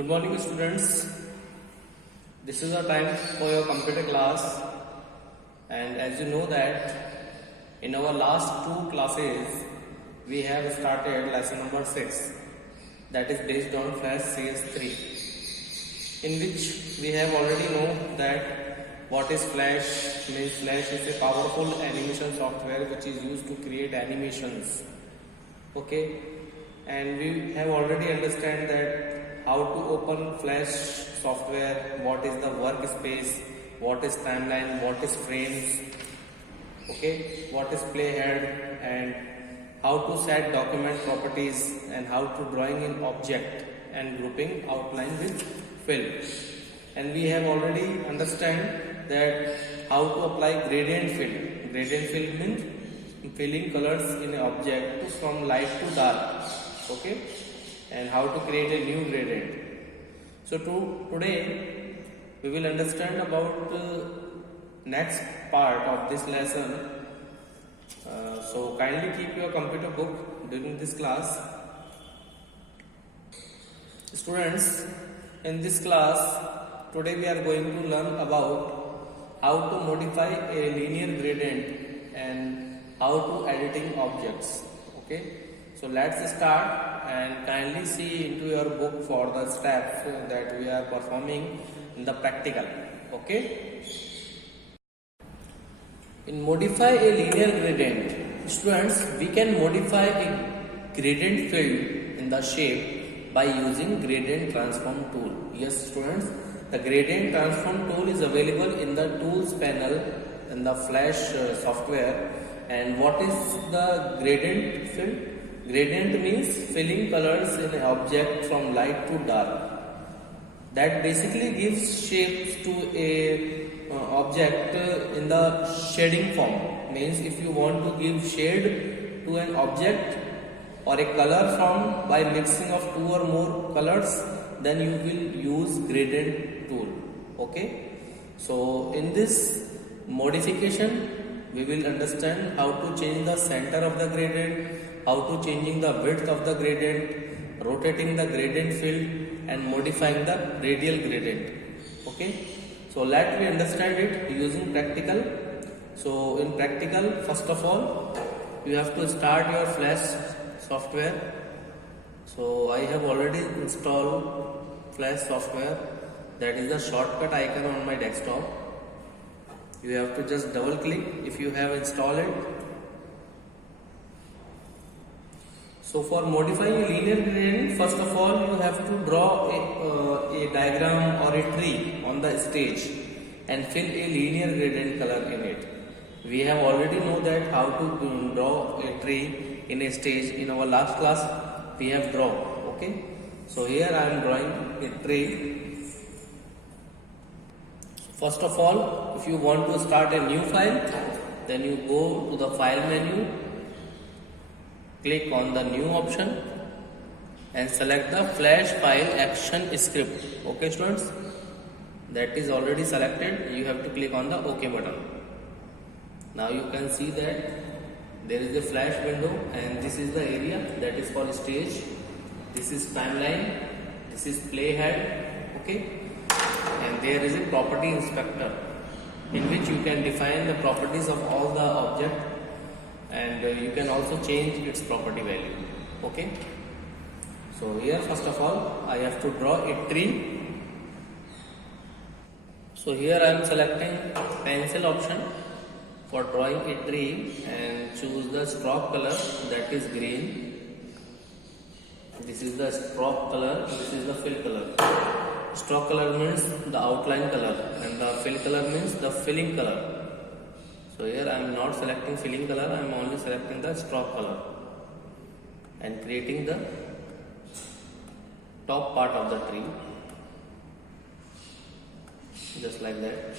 Good morning, students. This is our time for your computer class, and as you know that in our last two classes we have started lesson number 6, that is based on Flash CS3, in which we have already know that what is Flash means. Flash is a powerful animation software which is used to create animations. Okay, and we have already understand that how to open Flash software, what is the workspace, what is timeline, what is frames, okay, what is playhead, and how to set document properties, and how to drawing in object and grouping outline with fill. And we have already understand that how to apply gradient fill. Gradient fill means filling colors in an object from light to dark, okay, and how to create a new gradient. So today we will understand about next part of this lesson. So kindly keep your computer book during this class. Students, in this class today we are going to learn about how to modify a linear gradient and how to editing objects. Okay, so let's start and kindly see into your book for the steps that we are performing in the practical. Okay, in modify a linear gradient, students, we can modify a gradient field in the shape by using gradient transform tool. Yes students, the gradient transform tool is available in the tools panel in the Flash software. And what is the gradient field? Gradient means filling colors in an object from light to dark. That basically gives shapes to a object in the shading form. Means if you want to give shade to an object or a color from by mixing of two or more colors, then you will use gradient tool. Okay, so in this modification we will understand how to change the center of the gradient, how to changing the width of the gradient, rotating the gradient field, and modifying the radial gradient. Okay, so let me understand it using practical. So in practical, first of all you have to start your Flash software. So I have already installed Flash software, that is the shortcut icon on my desktop. You have to just double click if you have installed it. So for modifying a linear gradient, first of all you have to draw a diagram or a tree on the stage and fill a linear gradient color in it. We have already know that how to draw a tree in a stage. In our last class we have drawn. Okay, so here I am drawing a tree. First of all, if you want to start a new file, then you go to the file menu, click on the new option and select the Flash file action script. Okay students, that is already selected. You have to click on the OK button. Now you can see that there is a Flash window, and this is the area that is called stage. This is timeline, this is playhead. Okay, and there is a property inspector in which you can define the properties of all the object, and you can also change its property value. Okay, so here first of all I have to draw a tree. So here I am selecting pencil option for drawing a tree and choose the stroke color, that is green. This is the stroke color, this is the fill color. Stroke color means the outline color and the fill color means the filling color. So here I am not selecting filling color, I am only selecting the stroke color and creating the top part of the tree, just like that.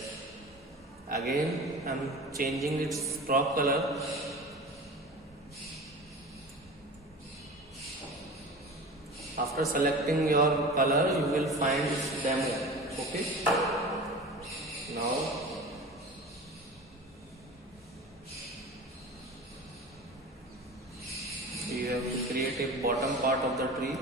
Again I am changing its stroke color. After selecting your color, you will find this demo. Okay, now you have to create a bottom part of the tree.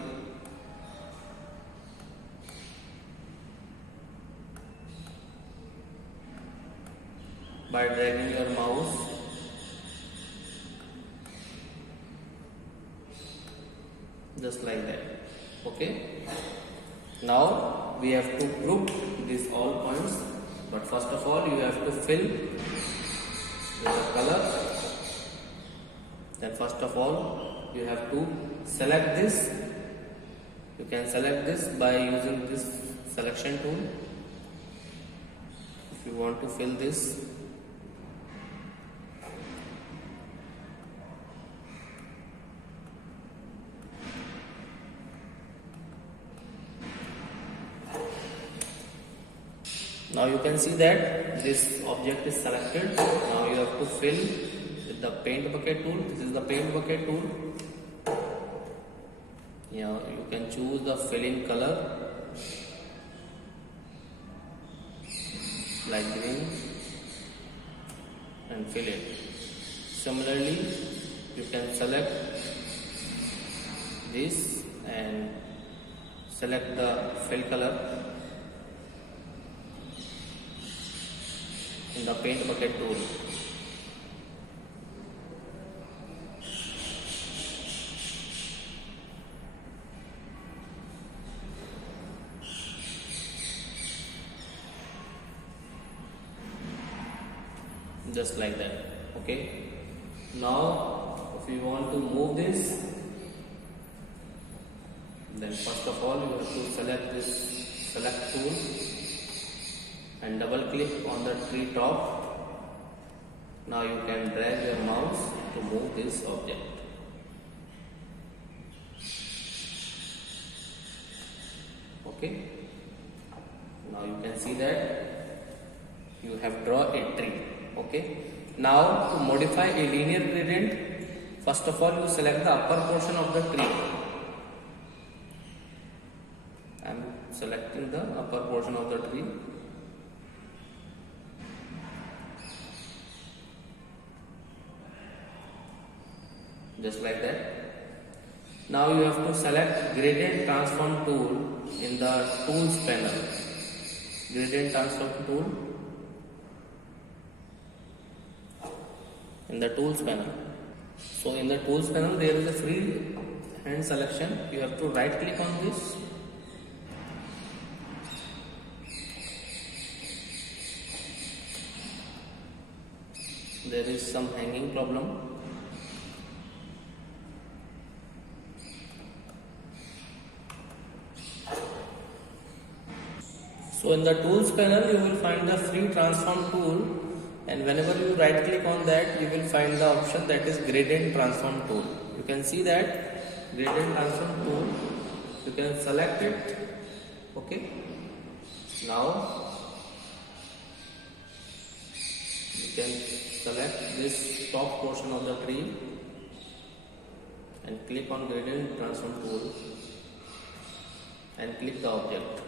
by dragging your mouse. Just like that. Okay. Now we have to group these all points, but first of all you have to fill with the color. Then first of all you have to select this. You can select this by using this selection tool. If you want to fill this, now you can see that this object is selected. Now you have to fill with the paint bucket tool. This is the paint bucket tool. Yeah, you can choose the filling color like green and fill it. Similarly, you can select this and select the fill color in the paint bucket tool. Just like that. Okay. Now if you want to move this, then first of all you have to select this select tool and double click on the tree top. Now you can drag your mouse to move this object. Okay. Now you can see that you have drawn a tree. Okay. Now to modify a linear gradient, first of all you select the upper portion of the tree. I am selecting the upper portion of the tree. Just like that. Now you have to select gradient transform tool in the tools panel. Gradient transform tool in the tools panel. So in the tools panel there is a free hand selection. You have to right click on this. There is some hanging problem. So in the tools panel you will find the free transform tool, and whenever you right click on that you will find the option that is gradient transform tool. You can see that gradient transform tool, you can select it. Okay. Now you can select this top portion of the tree and click on gradient transform tool and click the object.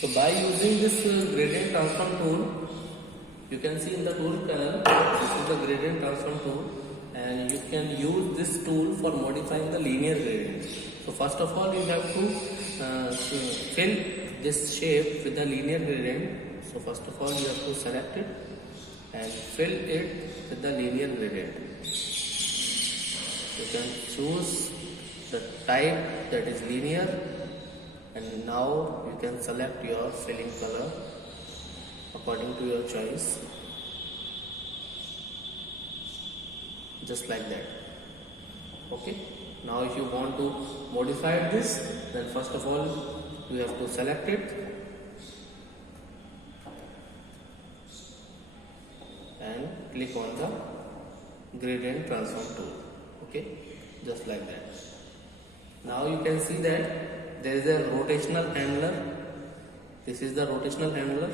So by using this gradient transform tool, you can see in the tool panel, this is the gradient transform tool, and you can use this tool for modifying the linear gradient. So first of all you have to fill this shape with the linear gradient. So first of all you have to select it and fill it with the linear gradient. You can choose the type that is linear, and now you can select your filling color according to your choice, just like that. Okay. Now if you want to modify this, then first of all you have to select it and click on the gradient transform tool. Okay, just like that. Now you can see that there is a rotational handler. This is the rotational handler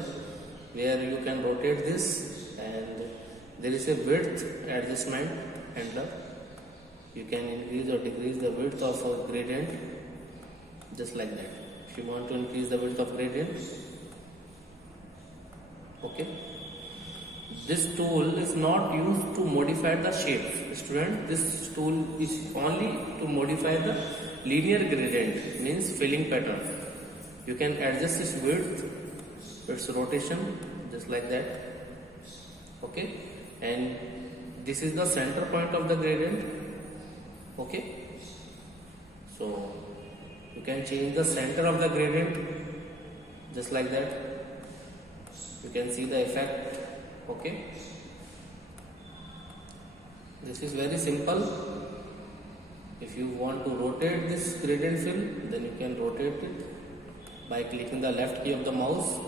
where you can rotate this, and there is a width adjustment handler. You can increase or decrease the width of a gradient just like that. If you want to increase the width of gradient, okay. This tool is not used to modify the shapes. Student, this tool is only to modify the linear gradient, means filling pattern. You can adjust its width, its rotation, just like that, okay. And this is the center point of the gradient, okay. So you can change the center of the gradient, just like that. You can see the effect, okay. This is very simple. If you want to rotate this gradient fill, then you can rotate it by clicking the left key of the mouse.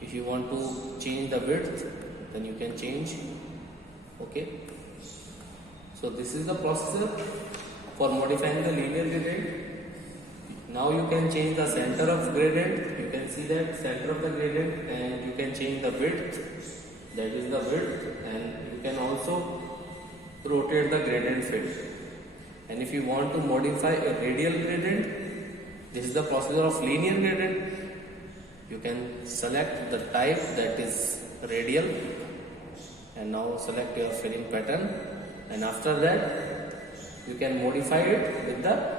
If you want to change the width, then you can change, okay. So this is the procedure for modifying the linear gradient. Now you can change the center of gradient. You can see that center of the gradient, and you can change the width, that is the width, and you can also rotate the gradient field. And if you want to modify a radial gradient, this is the procedure of linear gradient. You can select the type, that is radial, and now select your filling pattern, and after that you can modify it with the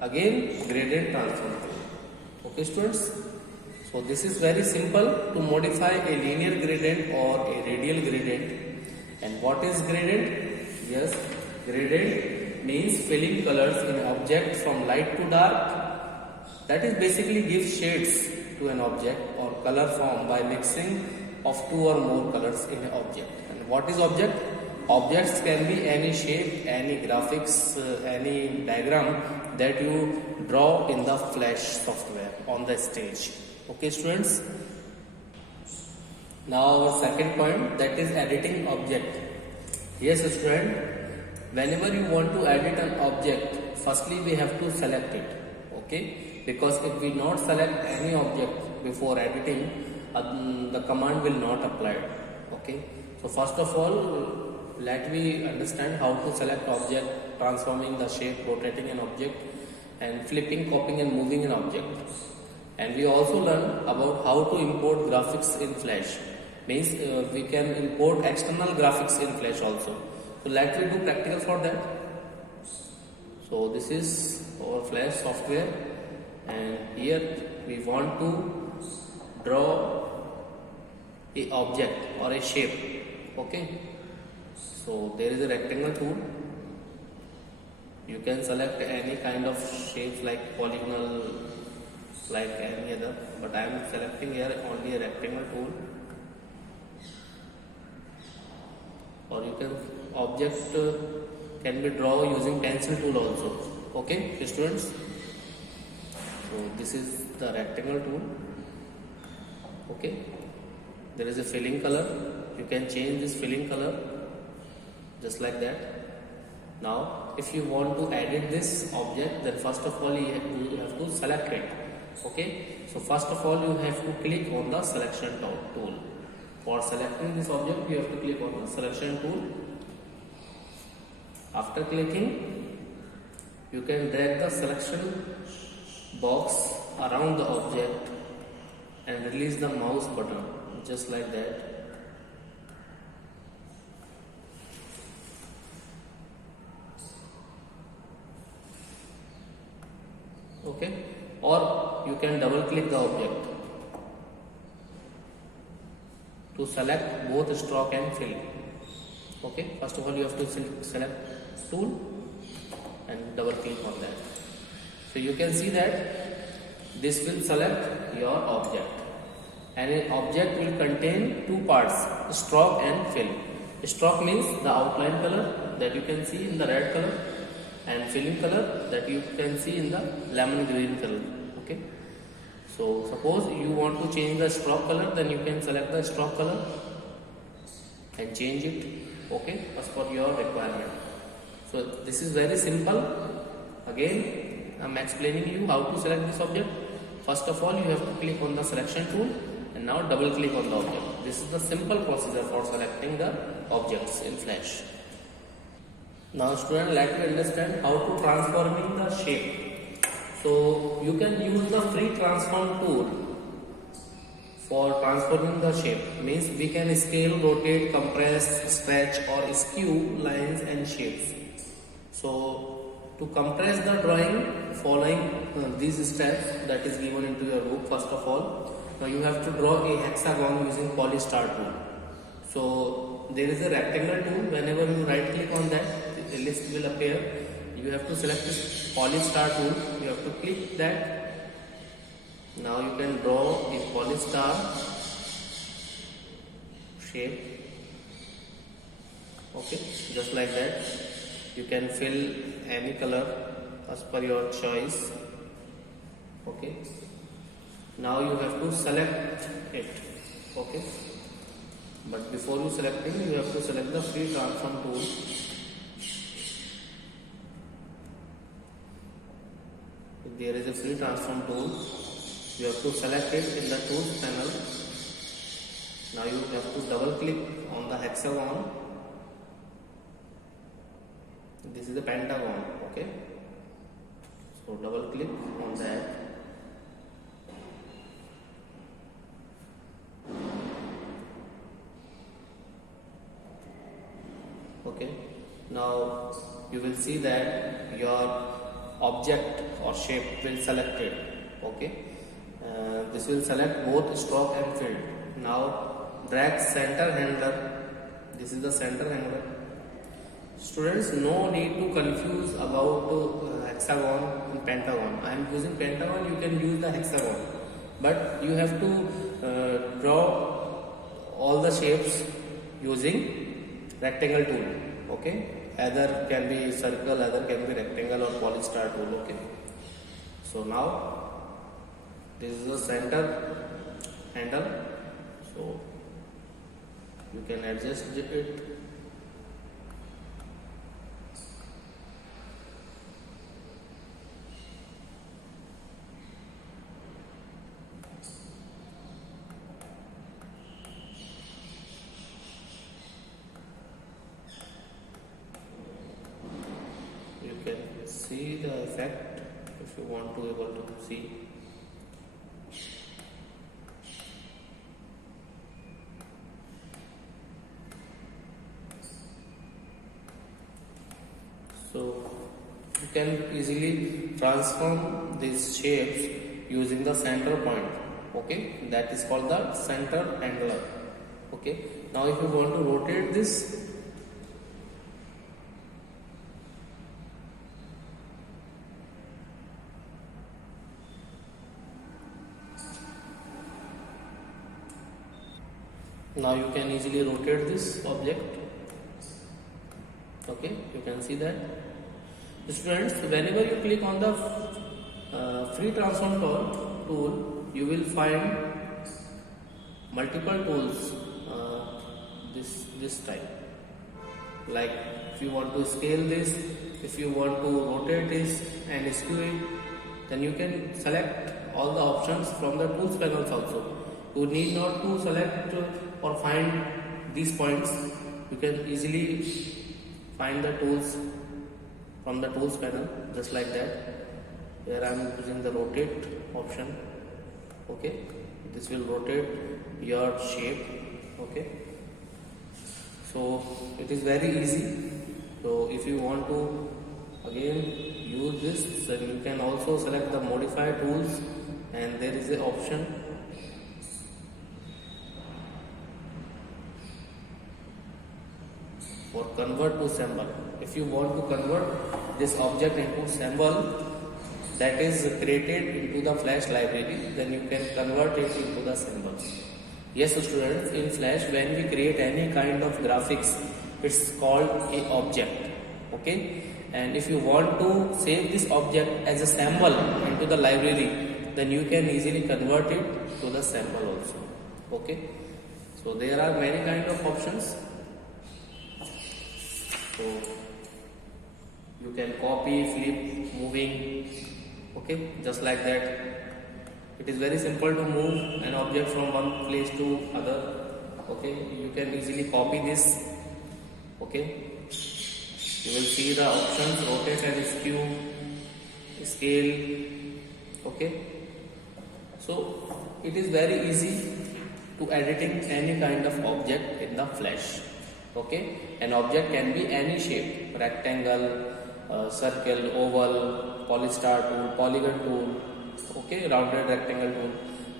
again gradient transform. Okay students, so this is very simple to modify a linear gradient or a radial gradient. And what is gradient? Yes, gradient means filling colors in an object from light to dark. That is basically give shades to an object or color form by mixing of two or more colors in an object. And what is object? Objects can be any shape, any graphics, any diagram that you draw in the Flash software on the stage. Okay students. Now our second point, that is editing object. Yes student, whenever you want to edit an object, firstly we have to select it, okay, because if we not select any object before editing, the command will not apply, okay. So first of all, let me understand how to select object, transforming the shape, rotating an object, and flipping, copying and moving an object. And we also learn about how to import graphics in Flash. Means we can import external graphics in Flash also. So let me do practical for that. So this is our Flash software, and here we want to draw a object or a shape, okay. So there is a rectangle tool. You can select any kind of shapes like polygonal, like any other, but I am selecting here only a rectangle tool. Or you can object can be drawn using pencil tool also, okay students. So this is the rectangle tool, okay. There is a filling color. You can change this filling color, just like that. Now if you want to edit this object, then first of all you have to select it, okay. So first of all you have to click on the selection tool. For selecting this object, you have to click on the selection tool. After clicking, you can drag the selection box around the object and release the mouse button, just like that. Okay, or you can double click the object to select both stroke and fill. Okay, first of all you have to select tool and double click on that. So you can see that this will select your object, and an object will contain two parts, stroke and fill. Stroke means the outline color that you can see in the red color, and filling color that you can see in the lemon green color, okay. So suppose you want to change the stroke color, then you can select the stroke color and change it, okay, as per your requirement. So this is very simple. Again I am explaining you how to select this object. First of all you have to click on the selection tool and now double click on the object. This is the simple procedure for selecting the objects in Flash. Now student, let me understand how to transforming the shape. So you can use the free transform tool for transforming the shape. Means we can scale, rotate, compress, stretch or skew lines and shapes. So to compress the drawing, following these steps that is given into your book. First of all, now you have to draw a hexagon using polystar tool. So there is a rectangle tool. Whenever you right click on that, the list will appear. You have to select this polystar tool. You have to click that. Now you can draw a polystar shape. Okay, just like that. You can fill any color as per your choice. Okay. Now you have to select it. Okay. But before you selecting, you have to select the free transform tool. If there is a free transform tool, you have to select it in the tools panel. Now you have to double click on the hexagon. This is the pentagon. Okay. So double click on that. Okay. Now you will see that your object or shape will select it. Okay. This will select both stroke and field. Now drag center handler. This is the center handler. Students, no need to confuse about hexagon and pentagon. I am using pentagon, you can use the hexagon. But you have to draw all the shapes using rectangle tool. Okay. Either can be circle, either can be rectangle or polystar tool. Okay. So now this is the center handle. So you can adjust it. See the effect if you want to able to see. So you can easily transform these shapes using the center point. Okay, that is called the center handler. Okay, now if you want to rotate this, now you can easily rotate this object. Okay, you can see that. Students, whenever you click on the free transform tool, you will find multiple tools this type. Like if you want to scale this, if you want to rotate this and skew it, then you can select all the options from the tools panels also. You need not to select or find these points. You can easily find the tools from the tools panel, just like that. Here I am using the rotate option. Okay, this will rotate your shape. Okay, so it is very easy. So if you want to again use this, then you can also select the modify tools, and there is an option for convert to symbol. If you want to convert this object into symbol that is created into the Flash library, then you can convert it into the symbols. Yes, students, in Flash when we create any kind of graphics, it's called a object. Okay, and if you want to save this object as a symbol into the library, then you can easily convert it to the symbol also. Okay, so there are many kind of options. So you can copy, flip, moving. Okay, just like that. It is very simple to move an object from one place to other. Okay, you can easily copy this. Okay, you will see the options: rotate and skew, scale, Okay, so it is very easy to editing any kind of object in the Flash. Okay, an object can be any shape: rectangle, circle, oval, polystar tool, polygon tool, okay, rounded rectangle tool.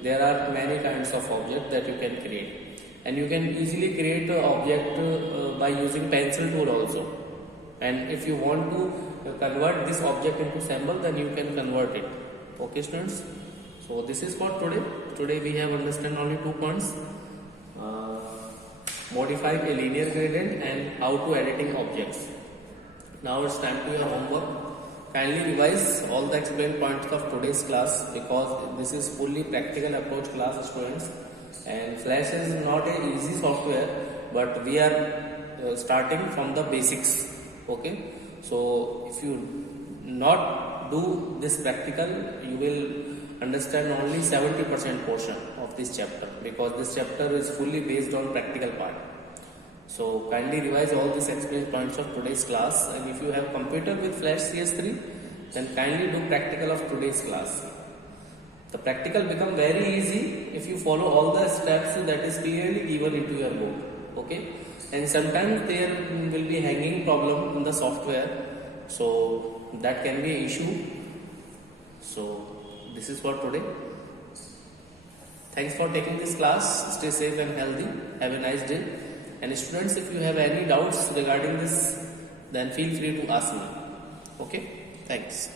There are many kinds of objects that you can create, and you can easily create an object by using pencil tool also. And if you want to convert this object into symbol, then you can convert it. Okay, students, so this is for today we have understand only 2 points: modify a linear gradient and how to editing objects. Now it's time to your homework. Kindly revise all the explained points of today's class, because this is fully practical approach class, students, and Flash is not a easy software, but we are starting from the basics. Okay, so if you not do this practical, you will understand only 70% portion of this chapter, because this chapter is fully based on practical part. So kindly revise all these explained points of today's class, and if you have computer with Flash CS3, then kindly do practical of today's class. The practical become very easy if you follow all the steps that is clearly given into your book. Okay, and sometimes there will be hanging problem in the software, so that can be an issue. So this is for today. Thanks for taking this class. Stay safe and healthy. Have a nice day. And students, if you have any doubts regarding this, then feel free to ask me. Okay, thanks.